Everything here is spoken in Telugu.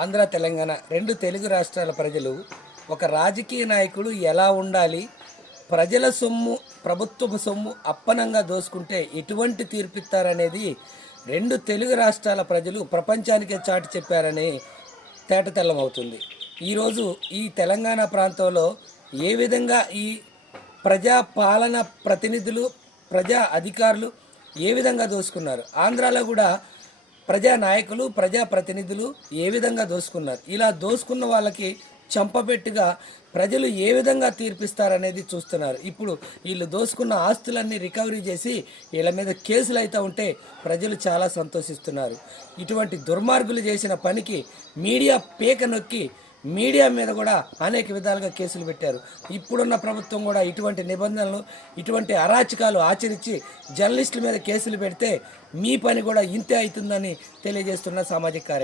ఆంధ్ర తెలంగాణ రెండు తెలుగు రాష్ట్రాల ప్రజలు ఒక రాజకీయ నాయకుడు ఎలా ఉండాలి, ప్రజల సొమ్ము ప్రభుత్వపు సొమ్ము అప్పనంగా దోసుకుంటే ఎటువంటి తీర్పిస్తారనేది రెండు తెలుగు రాష్ట్రాల ప్రజలు ప్రపంచానికే చాటి చెప్పారని తేటతెల్లమవుతుంది. ఈరోజు ఈ తెలంగాణ ప్రాంతంలో ఏ విధంగా ఈ ప్రజా పాలన ప్రతినిధులు, ప్రజా అధికారులు ఏ విధంగా దోసుకున్నారు, ఆంధ్రాలో కూడా ప్రజా నాయకులు, ప్రజా ప్రతినిధులు ఏ విధంగా దోసుకున్నారు, ఇలా దోసుకున్న వాళ్ళకి చంపబెట్టుగా ప్రజలు ఏ విధంగా తీర్పిస్తారనేది చూస్తున్నారు. ఇప్పుడు వీళ్ళు దోసుకున్న ఆస్తులన్నీ రికవరీ చేసి వీళ్ళ మీద కేసులు అయితే ఉంటే ప్రజలు చాలా సంతోషిస్తున్నారు. ఇటువంటి దుర్మార్గులు చేసిన పనికి మీడియా పీక నొక్కి మీడియా మీద కూడా అనేక విధాలుగా కేసులు పెట్టారు. ఇప్పుడున్న ప్రభుత్వం కూడా ఇటువంటి నిబంధనలు, ఇటువంటి అరాచకాలు ఆచరించి జర్నలిస్టుల మీద కేసులు పెడితే మీ పని కూడా ఇంతే అవుతుందని తెలియజేస్తున్న సామాజిక కార్యక్రమం.